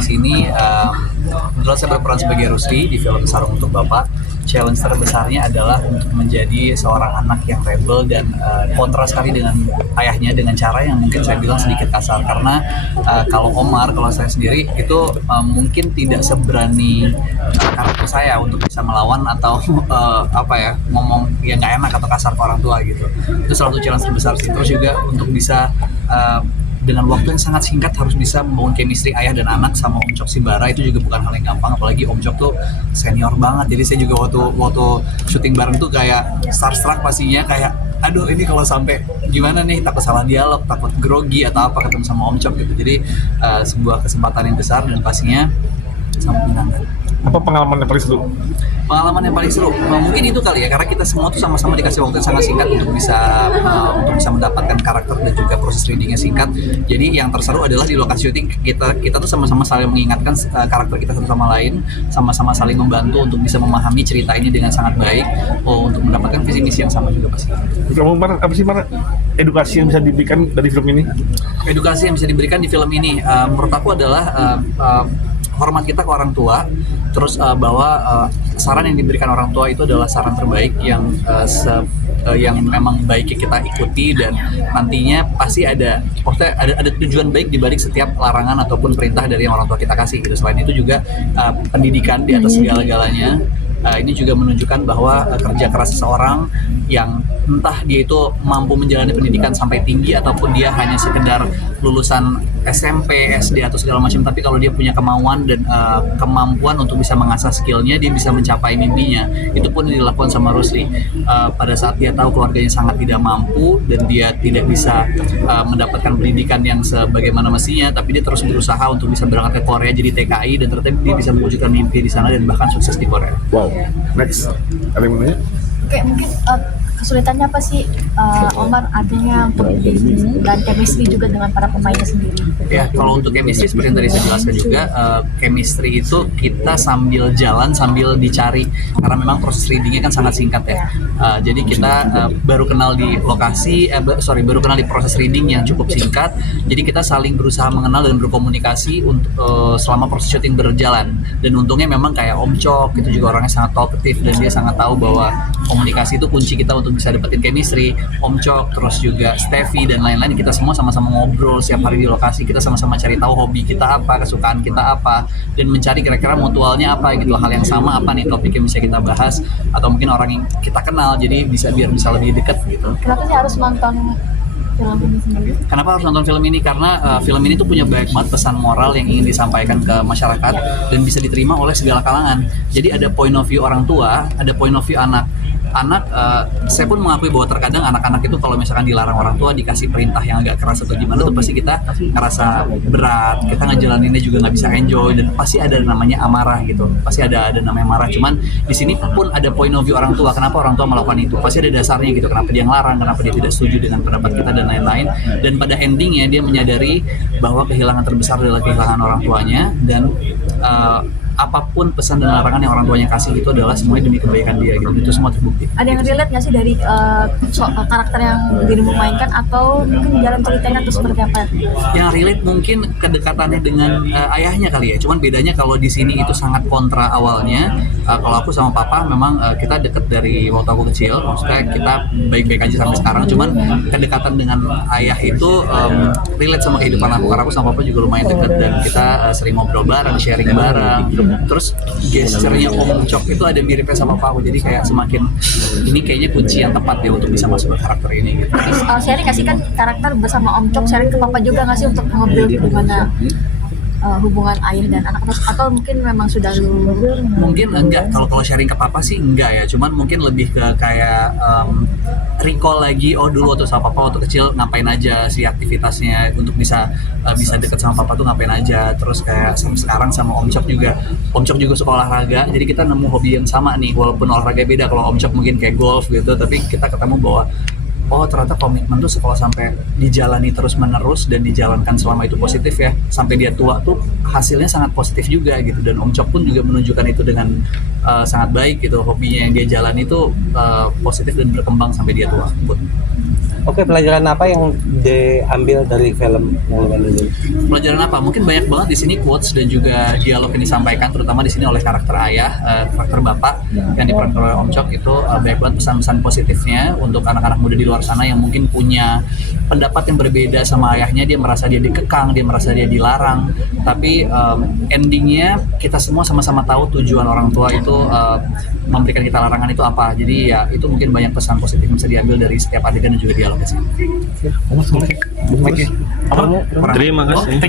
di sini. Kebetulan saya berperan sebagai Rusli di film Sarung Untuk Bapak. Challenge terbesarnya adalah untuk menjadi seorang anak yang rebel dan kontra sekali dengan ayahnya dengan cara yang mungkin saya bilang sedikit kasar. Karena kalau Omar, kalau saya sendiri itu mungkin tidak seberani karakter saya untuk bisa melawan atau ngomong yang nggak enak atau kasar ke orang tua gitu. Itu salah satu challenge terbesar sih. Terus juga untuk bisa dengan waktu yang sangat singkat harus bisa membangun chemistry ayah dan anak sama Om Cok Simbara itu juga bukan hal yang gampang, apalagi Om Cok tuh senior banget. Jadi saya juga waktu syuting bareng tuh kayak starstruck pastinya, kayak aduh ini kalau sampai gimana nih, takut salah dialog, takut grogi atau apa ketemu sama Om Cok gitu. Jadi sebuah kesempatan yang besar dan pastinya sangat menyenangkan. Apa pengalaman yang paling seru? Pengalaman yang paling seru mungkin itu kali ya, karena kita semua tuh sama-sama dikasih waktu yang sangat singkat untuk bisa mendapatkan karakter dan juga proses readingnya singkat. Jadi yang terseru adalah di lokasi syuting kita tuh sama-sama saling mengingatkan karakter kita satu sama lain, sama-sama saling membantu untuk bisa memahami cerita ini dengan sangat baik, untuk mendapatkan visi misi yang sama juga pasti. Kamu apa sih edukasi yang bisa diberikan dari film ini? Edukasi yang bisa diberikan di film ini menurut aku adalah hormat kita ke orang tua, terus bahwa saran yang diberikan orang tua itu adalah saran terbaik yang memang baiknya kita ikuti, dan nantinya pasti ada tujuan baik di balik setiap larangan ataupun perintah dari yang orang tua kita kasih gitu. Selain itu juga pendidikan di atas segala-galanya. Ini juga menunjukkan bahwa kerja keras seseorang yang entah dia itu mampu menjalani pendidikan sampai tinggi ataupun dia hanya sekedar lulusan SMP, SD atau segala macam, tapi kalau dia punya kemauan dan kemampuan untuk bisa mengasah skillnya, dia bisa mencapai mimpinya. Itu pun yang dilakukan sama Rusli pada saat dia tahu keluarganya sangat tidak mampu dan dia tidak bisa mendapatkan pendidikan yang sebagaimana mestinya, tapi dia terus berusaha untuk bisa berangkat ke Korea jadi TKI, dan ternyata dia bisa mewujudkan mimpi di sana dan bahkan sukses di Korea. Wow, next. Ada yang mau nanya? Oke, mungkin kesulitannya apa sih Omar adanya untuk dan chemistry juga dengan para pemainnya sendiri? Ya, kalau untuk chemistry seperti yang tadi saya jelaskan juga, chemistry itu kita sambil jalan sambil dicari, karena memang proses readingnya kan sangat singkat ya. Jadi kita baru kenal di lokasi, baru kenal di proses reading yang cukup singkat. Jadi kita saling berusaha mengenal dan berkomunikasi untuk selama proses syuting berjalan. Dan untungnya memang kayak Om Cok itu juga orangnya sangat talkative dan dia sangat tahu bahwa komunikasi itu kunci kita untuk bisa dapetin chemistry. Om Cok, terus juga Steffi dan lain-lain, kita semua sama-sama ngobrol setiap hari di lokasi. Kita sama-sama cari tahu hobi kita apa, kesukaan kita apa, dan mencari kira-kira mutualnya apa gitu, hal yang sama apa nih topik yang bisa kita bahas, atau mungkin orang yang kita kenal, jadi biar bisa lebih dekat gitu. Kenapa sih harus nonton film ini sendiri? Kenapa harus nonton film ini? Karena film ini tuh punya banyak banget pesan moral yang ingin disampaikan ke masyarakat dan bisa diterima oleh segala kalangan. Jadi ada point of view orang tua, ada point of view anak. Saya pun mengakui bahwa terkadang anak-anak itu kalau misalkan dilarang orang tua, dikasih perintah yang agak keras atau gimana, tuh pasti kita ngerasa berat, kita ngejalaninnya juga nggak bisa enjoy, dan pasti ada namanya amarah gitu, pasti ada namanya marah. Cuman di sini pun ada point of view orang tua, kenapa orang tua melakukan itu, pasti ada dasarnya gitu, kenapa dia ngelarang, kenapa dia tidak setuju dengan pendapat kita dan lain-lain. Dan pada endingnya dia menyadari bahwa kehilangan terbesar adalah kehilangan orang tuanya, dan apapun pesan dan larangan yang orang tuanya kasih itu adalah semuanya demi kebaikan dia gitu. Itu semua terbukti. Ada yang relate nggak sih dari karakter yang dirimu mainkan, atau mungkin jalan ceritanya atau seperti apa? Yang relate mungkin kedekatannya dengan ayahnya kali ya. Cuman bedanya kalau di sini itu sangat kontra awalnya. Kalau aku sama papa memang kita deket dari waktu aku kecil. Maksudnya kita baik-baik aja sampai sekarang. Cuman kedekatan dengan ayah itu relate sama kehidupan aku. Karena aku sama papa juga lumayan deket dan kita sering ngobrol bareng, sharing bareng. Terus gesturnya Om Cok itu ada miripnya sama Pak aku, jadi kayak semakin ini kayaknya kunci yang tepat dia untuk bisa masuk ke karakter ini gitu. Terus sharing kasih kan karakter bersama Om Cok, sharing ke papa juga nggak sih untuk ngobrol gimana hubungan ayah dan anak, atau mungkin memang sudah mungkin enggak, kalau sharing ke papa sih enggak ya, cuman mungkin lebih ke kayak recall lagi, dulu waktu sama papa waktu kecil ngapain aja sih aktivitasnya untuk bisa deket sama papa tuh ngapain aja. Terus kayak sekarang sama Om Cok juga suka olahraga, jadi kita nemu hobi yang sama nih, walaupun olahraga beda. Kalau Om Cok mungkin kayak golf gitu, tapi kita ketemu bahwa ternyata komitmen tuh kalau sampai dijalani terus-menerus dan dijalankan selama itu positif ya, sampai dia tua tuh hasilnya sangat positif juga gitu. Dan Om Cok pun juga menunjukkan itu dengan sangat baik gitu, hobinya yang dia jalani itu positif dan berkembang sampai dia tua. Oke, pelajaran apa yang diambil dari film yang lu mainin ini? Pelajaran apa? Mungkin banyak banget di sini quotes dan juga dialog yang disampaikan, terutama di sini oleh karakter ayah, karakter bapak yang diperankan oleh Om Chok itu banyak banget pesan-pesan positifnya untuk anak-anak muda di luar sana yang mungkin punya pendapat yang berbeda sama ayahnya. Dia merasa dia dikekang, dia merasa dia dilarang. Tapi endingnya kita semua sama-sama tahu tujuan orang tua itu memberikan kita larangan itu apa. Jadi ya itu mungkin banyak pesan positif yang bisa diambil dari setiap adegan dan juga dialognya sih. Oke. Kurang- Terima kasih.